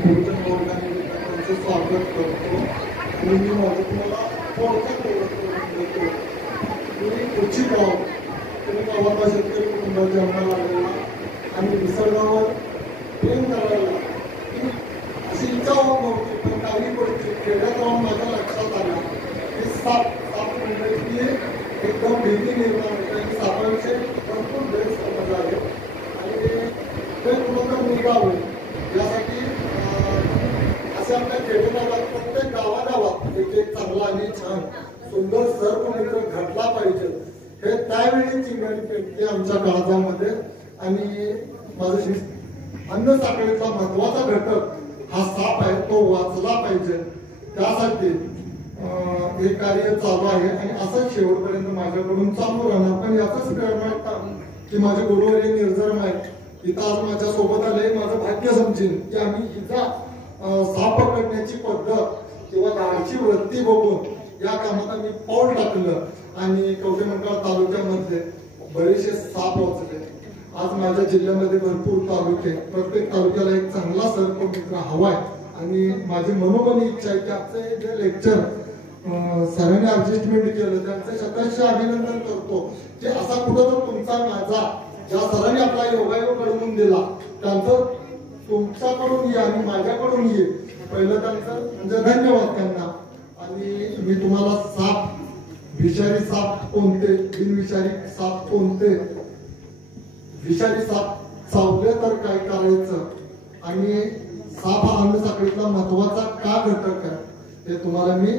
भोजन वर्गाने त्यांचं स्वागत करतो आणि मी माझं तुम्हाला थोडक्यात ओळख देतो. मी कुची गाव तरी गावाचा शेतकरी कुटुंबात जन्माला आलेला आणि निसर्गावर प्रेम करायला अशी इच्छा होत नव्हती. पण काही गोष्टी खेड्यात राहून माझ्या लक्षात आल्या की साप म्हणजे की एकदम भीती निर्माण होते आणि सापाविषयी भरपूर गैरसमज आहे आणि ते कुठं निघावं यासाठी असे आपल्या खेडेगावात प्रत्येक गावागावात एक चांगला आणि छान सुंदर सर्प घडला पाहिजे हे त्यावेळी चिंगारी पेटली आमच्या काळजामध्ये. आणि माझं अन्न साखळीचा महत्वाचा घटक हा साप आहे, तो वाचला पाहिजे. त्यासाठी हे कार्य चालू आहे आणि असंच शेवटपर्यंत माझ्याकडून चालू राहणार. पण याच कारण की माझे गुरुवर हे निर्जन आहे. इथं आज माझ्या सोबत आले, माझं भाग्य समजेल की आम्ही हिचा साप पकडण्याची पद्धत किंवा धाडची वृत्ती बघून या कामात आम्ही पाऊल टाकलं आणि कवठेमंकाळ तालुक्यामध्ये बरेचसे साप वाचले. आज माझ्या जिल्ह्यामध्ये भरपूर तालुके, प्रत्येक तालुक्याला एक चांगला सर्प मित्र हवाय आणि माझी मनोमनी इच्छा आहे की आजचं जे लेक्चर सरांनी ऍडजस्टमेंट केलं त्यांचं शतश अभिनंदन करतो की असा कुठं तर तुमचा माझा ज्या सरांनी आपला योगायोग घडवून दिला त्यांचं तुमच्याकडून ये आणि माझ्याकडून ये पहिलं त्यांचं म्हणजे धन्यवाद त्यांना. आणि मी तुम्हाला साप विषारी साप कोणते, बिनविषारी साप कोणते, विषारी साप चावले तर काय करायचं आणि साप हा अन्न साखळीतला महत्वाचा का घटक आहे ते तुम्हाला मी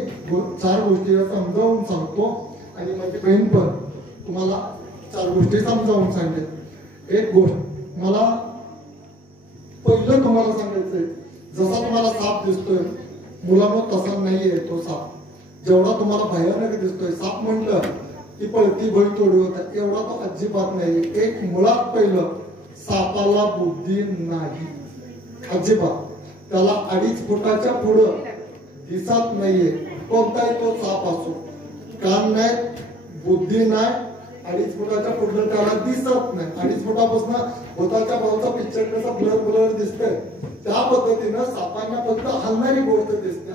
4 गोष्टी समजावून सांगतो आणि माझी बहीण पण तुम्हाला 4 गोष्टी समजावून सांगेल. एक गोष्ट मला पहिलं तुम्हाला सांगायचंय, जसा तुम्हाला साप दिसतोय मुलांना तसा नाहीये तो साप. जेवढा तुम्हाला भयानक दिसतोय साप म्हटलं की पळती बळी तोडी होतात एवढा तो अजिबात नाही. एक मुळात पहिलं सापाला बुद्धी नाही अजिबात. त्याला 2.5 फुटाच्या पुढं दिसत नाहीये कोणताही तो साप असो. कान नाही, बुद्धी नाही, 2.5 फुटाच्या पुढं त्याला दिसत नाही. 2.5 फुटापासून भूताच्या भाऊचा पिक्चर कसा ब्लर दिसतंय त्या पद्धतीनं सापांना फक्त हलणारी गोष्ट दिसते.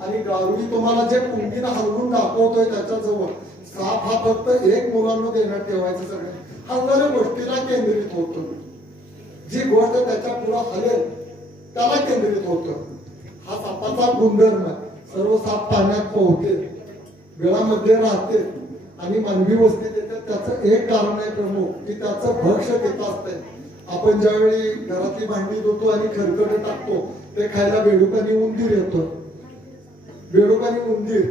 आणि गारुडी तुम्हाला जे कुंडीनं हलवून दाखवतोय त्याच्याजवळ साप हा फक्त एक मुलांना देण्यात ठेवायचं. सगळे हलणाऱ्या गोष्टीला केंद्रित होतो. जी गोष्ट त्याच्या पुढं हलेल त्याला केंद्रित होतं. हा सापाचा गुणधर्म आहे. सर्व साप पाण्यात पोहते, वेळामध्ये राहते आणि मानवी वस्तीत येते. त्याचं एक कारण आहे प्रमुख की त्याचं भक्ष घेत असते. आपण ज्यावेळी घरातली भांडी धुतो आणि खरकटे टाकतो ते खायला बेडूक आणि उंदीर येतो. बेडूक आणि उंदीर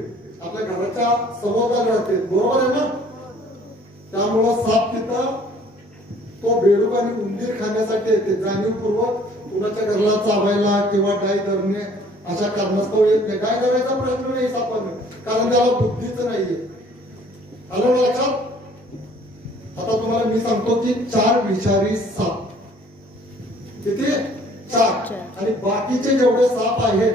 आपल्या घराच्या सभोवताली राहते, बरोबर आहे ना. त्यामुळं साप तिथं तो बेडूक आणि उंदीर खाण्यासाठी येते. जाणीवपूर्वक कुणाच्या घराला चावायला किंवा गाय धरणे अशा कारणास्तव येत नाही. गाय धरायचा प्रश्न नाही सापानं, कारण त्याला बुद्धीच नाहीये. आलं लक्षात. आता तुम्हाला मी सांगतो की 4 विषारी साप. किती? 4. आणि बाकीचे जेवढे साप आहेत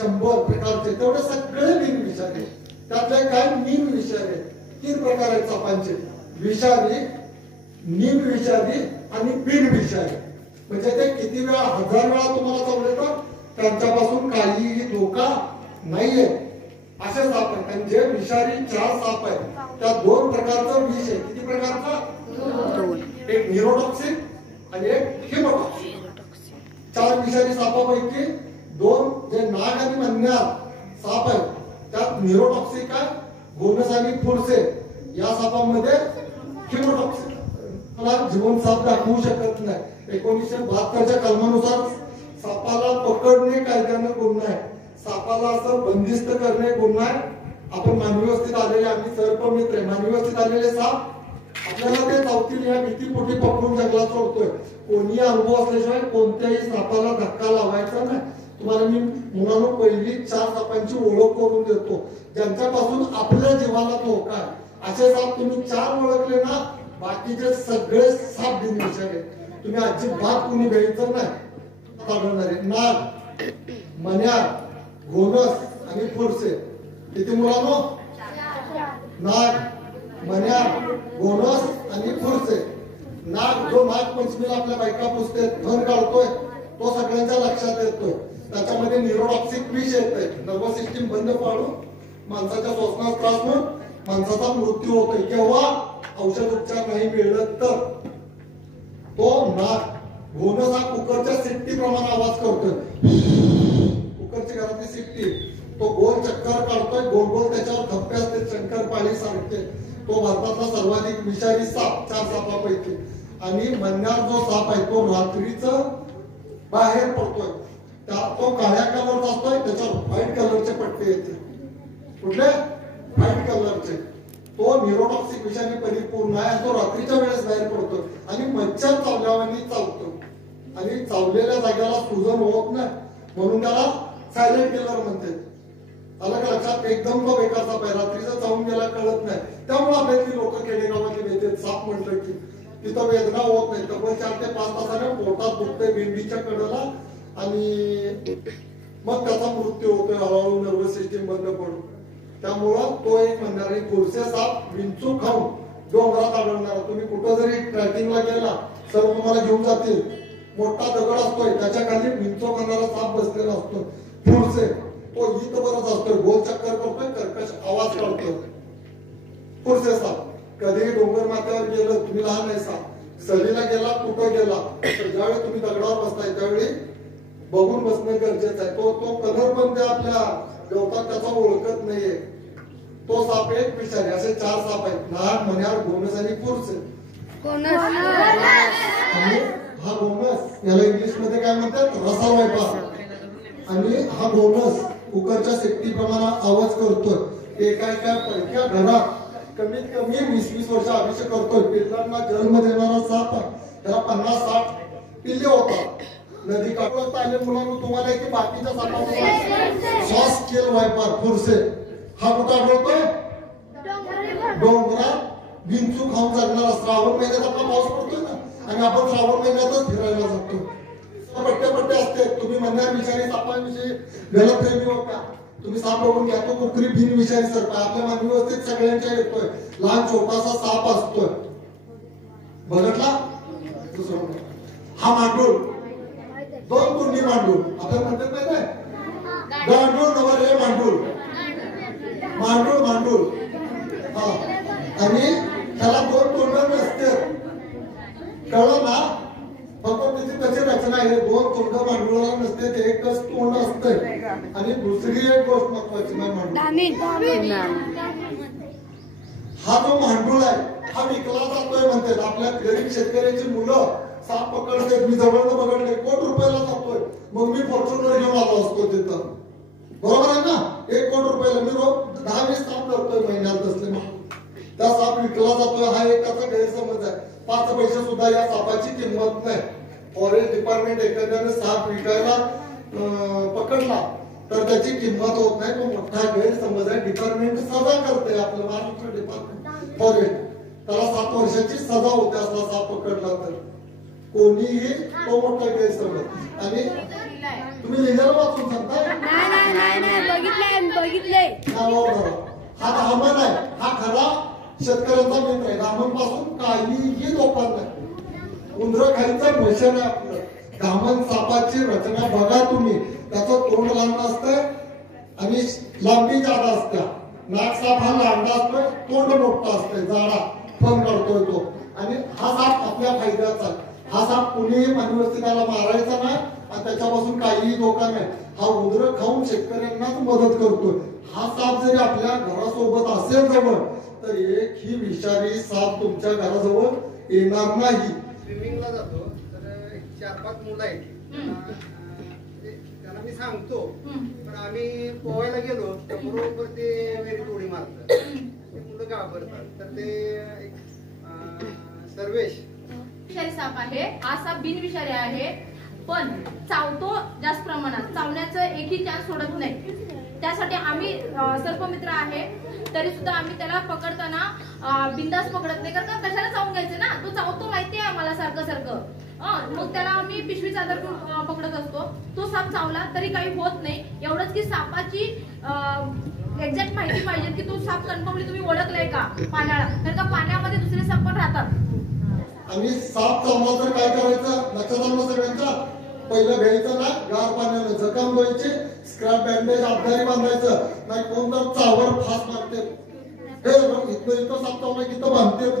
100 प्रकारचे तेवढे सगळे बिनविषारी. त्यातले काय निमविषारी 3 प्रकार आहेत सापांचे, विषारी, निमविषारी आणि बिनविषारी. म्हणजे ते किती वेळा 1000 वेळा तुम्हाला चावले तर त्यांच्यापासून काहीही धोका नाहीये असे साप आहेत. आणि जे विषारी 4 साप आहेत त्या 2 प्रकारचं विष आहे. किती प्रकारचं? एक न्यूरोटॉक्सिक आणि एक हिमोटॉक्सिक. 4 विषारी सापापैकी 2 जे नाग आणि मन्यार साप आहेत त्यात न्यूरोटॉक्सिक आहे. गोनस आणि फुरसे या सापामध्ये हिमोटॉक्सिक. मला जीवन साप दाखवू शकत नाही. 1972च्या कलमानुसार सापाला पकडणे कायद्यानं गुन्हा आहे. सापाला असं बंदिस्त करणे गुन्हा आहे. आपण मानवी वस्तीत आलेले, आम्ही सर्पमित्र मानवी वस्तीत आलेले साप आपल्याला ते चावतील या भीतीपोटी पकडून जंगलात सोडतोय. कोणी अनुभव असल्याशिवाय कोणत्याही सापाला धक्का लावायचा नाही. तुम्हाला मी मुलांना पहिली 4 सापांची ओळख करून देतो ज्यांच्यापासून आपल्या जीवाला धोका आहे. असे साप तुम्ही 4 ओळखले ना बाकीचे सगळे साप बिनविषारी. तुम्ही अजिबात कुणी घ्यायचं नाही. नाग, मन्यार, घोणस आणि फुरसे. किती मुलांनो? नाग, मन्यार, घोणस आणि फुरसे. नाग जो नागपंचमीला आपल्या बायका पुसते धन काढतोय तो सगळ्यांच्या लक्षात येतोय. त्याच्यामध्ये न्यूरोटॉक्सिक विष येते, नर्वस सिस्टीम बंद पाडून माणसाच्या श्वसनास त्रास होऊन माणसाचा मृत्यू होतोय. केव्हा औषध उपचार नाही मिळलं तर तो नाक घोणस हा कुकरच्या शिट्टी प्रमाणे आवाज करतोय. कुकरची घरातली शिट्टी, तो गोल चक्कर काढतोय, गोल गोल त्याच्यावर धप्पे असते शंकरपाळी सारखे. तो भारतातला सर्वाधिक विषारी साप 4 सापापैकी. आणि मन्यार जो साप आहे तो रात्रीच बाहेर पडतोय, तो काळ्या कलरचा असतोय, त्याच्यावर व्हाईट कलरचे पट्टे येते. कुठले? व्हाईट कलरचे. तो न्यूरोटॉक्सिक विषाने परिपूर्ण आहे. तो रात्रीच्या वेळेस बाहेर पडतो आणि मच्छर चावल्यावानी चावतो आणि चावलेल्या जागेला सुजन होत नाही, म्हणून त्याला सायलेंट किलर म्हणते. आलं का लक्षात? एकदम तो बेकार साप आहे, रात्रीचा चावून गेला कळत नाही. त्यामुळे आपल्यातली लोक खेडेगावातली येते, साप म्हटलं की तिथं वेदना होत नाही. तब्बल 4 ते 5 तासाने पोटात दुखते मेंढीच्या कडेला आणि मग त्याचा मृत्यू होतोय हळूहळू नर्वस सिस्टीम बंद पडून. त्यामुळं तो एक म्हणणार आहे पुरसे साप विंचू खाऊन डोंगरात आढळणार. तुम्ही कुठं जरी ट्रॅकिंगला गेला सर्व तुम्हाला घेऊन जातील. मोठा दगड असतोय, त्याच्या खाली विंचू खाणारा साप बसलेला असतो पुरसे. तो इथपर्यंत असतोय, गोल चक्कर करतोय, कर्कश आवाज काढतोय. पुरसे साप. कधीही डोंगर माथ्यावर गेलं, तुम्ही लहान आहे साप सहलीला गेला, कुठं गेला तर ज्यावेळी तुम्ही दगडावर बसताय त्यावेळी बघून बसणं गरजेचं आहे. तो कलर पण त्या आपल्या गवतात त्याचा ओळखत नाहीये. तो साप एक विषारी. असे 4 साप आहेत, नाग, मन्यार, घोणस आणि पुरसे. आणि हा घोणस याला इंग्लिश मध्ये काय म्हणतात? रसाळ वायपा. आणि हा घोणस कुकरच्या शेट्टी प्रमाणे आवाज करतोय. एका पैक्या घरात कमीत कमी 20-20 वर्ष आयुष्य करतोय. पिल्लांना जन्म देणारा साप आहे. त्याला 50-60 पिल्ले होतात. नदी काढत आले मुलांना तुम्हाला की बाकीच्या सापावर श्वास केल वायपार पुरसे. हा कुठं आढळतोय? डोंगरात विंचू खाऊन जगणारा. श्रावण महिन्यात आपला पाऊस पडतोय ना, आणि आपण श्रावण महिन्यातच फिरायला जातो. पट्टे असते. तुम्ही म्हणणार विषारी सापांविषयी गलतफहमी होता. तुम्ही साप बघून घ्या, तो कुकरी बिन विषारी सर्प आपल्या मानवी व्यवस्थेत सगळ्यांच्या येतोय. लहान छोटासा साप असतोय, बघितला? हा मांडूळ, 2 कुंडी मांडूळ. आपण म्हणतात माहिती आहे? गांडूळ नवर रे मांडूळ. मांडूळ हा. आणि त्याला 2 तोंड नसते, कळलं ना? फक्त त्याची कशी रचना आहे, 2 तोंड मांडूळाला नसते, ते एकच तोंड असते. आणि दुसरी एक गोष्ट महत्वाची मांडूळ, हा जो मांडूळ आहे हा विकला जातोय म्हणतात. आपल्या गरीब शेतकऱ्याची मुलं साप पकडते, मी जवळनं बघडले, ₹1 कोटी जातोय. मग मी फॉर्च्युनर घेऊन आलो असतो तिथं, बरोबर आहे ना? ₹1 कोटी मी रोज 10-20 साप धरतोय महिन्यात असले. त्या साप विकला जातोय हा एक त्याचा गैरसमज आहे. 5 पैसे सुद्धा या सापाची किंमत नाही. फॉरेस्ट डिपार्टमेंट एखाद्याने साप विकायला पकडला तर त्याची किंमत होत नाही. तो मोठा गैरसमज आहे. डिपार्टमेंट सजा करते, आपलं महाराष्ट्र डिपार्टमेंट फॉरेस्ट, त्याला 7 वर्षाची सजा होते असला साप पकडला तर. कोणीही तो मोठा गैरसमज. आणि तुम्ही लिहिलेलं वाचून सांगता? बघितलंय. हा धामण आहे, हा खरा शेतकऱ्यांचा मित्र आहे. धामण पासून काहीही लोकांना नाही. उंदर खायचं मशीन आहे आपलं. धामण सापाची रचना बघा तुम्ही. त्याचं तोंड लहान असतंय आणि लांबी जादा असत्या. नाग साप हा लांबा असतोय, तोंड मोठं असतंय, जाडा फन करतोय तो. आणि हा साप आपल्या फायद्याचा. हा साप कुणीही मानवस्तिकाला मारायचा नाही आणि त्याच्यापासून काहीही धोका नाही. हा उंदर खाऊन शेतकऱ्यांनाच मदत करतोय. हा साप जरी आपल्या घरासोबत असेल जवळ तर एक ही विषारी साप तुमच्या घराजवळ येणार नाही. स्विमिंगला जातो तर 4-5 मुलं आहेत, त्यांना मी सांगतो, पण आम्ही पोहायला गेलो तर बरोबर ते विहिरीत उडी मारतात. ते मुलं घाबरतात. तर ते सर्वेश विषारी साप आहे. हा साप बिनविषारी आहे, पण चावतो जास्त प्रमाणात. चावण्याचं एकही चान्स सोडत नाही. त्यासाठी आम्ही सर्पमित्र आहे, तरी सुद्धा आम्ही त्याला पकडताना बिंदास पकडत नाही. कारण कशाला चावून घ्यायचं ना, तो चावतो माहितीये आम्हाला सारखं. मग त्याला आम्ही पिशवी चादर पकडत असतो. तो साप चावला तरी काही होत नाही. एवढंच की सापाची एक्झॅक्ट माहिती पाहिजे की तो साप कन्फर्मली तुम्ही ओळखलाय का पाण्याला, कारण का पाण्यामध्ये दुसरे साप पण राहतात. आम्ही साप चावला तर काय करायचं लक्षात आलं सगळ्यांच्या? पहिलं घ्यायचं ना गार पाण्यानं जखम धुवायची, स्क्रॅप बँडेज आधारी बांधायचं, नाही कोण तर चावर फास मारते हे इथं सापतावलं की इथं बांधतेच.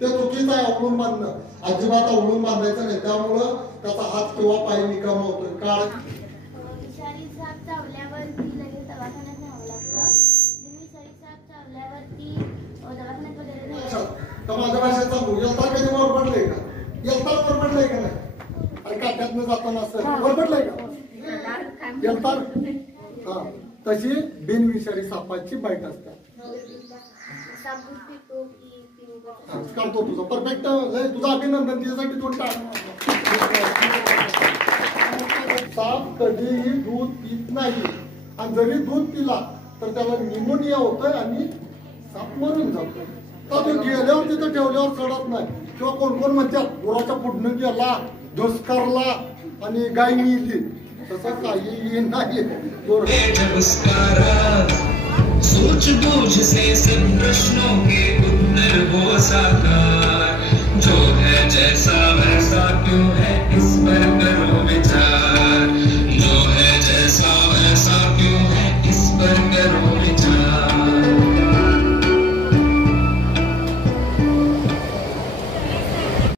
ते चुकीचं आहे आवळून बांधणं. अजिबात आवळून बांधायचं नाही, त्यामुळं त्याचा हात किंवा पाय निकामा होतोय. काळ विषारी साप चावल्यावरती लगेच दवाखान्यात न्यावं लागतं. विषारी साप चावल्यावरती दवाखान्यात वगैरे न्यावं. तर माझ्या भाषेत सांगू, येलतार कधी वर पडलंय का? येलतार वर पडलंय का नाही? आणि काट्यातनं जाताना असं वर पडलंय का येलतार? हा, तशी बिनविषारी सापाची बाईट असते. करतो तुझं परफेक्ट, लय तुझं अभिनंदन. त्यासाठी दोन साप कधीही दूध पित नाही, आणि जरी दूध पिला तर त्याला निमोनिया होतोय आणि साप मरून जातोय. तर तो गेल्यावर तिथं ठेवल्यावर चढत नाही. किंवा कोण कोण म्हणतात गुराच्या पुढनं गेला, धुसकारला आणि गाय मिली, तसं काही नाही. सूझबूझ से सब प्रश्नों के उत्तर वो साकार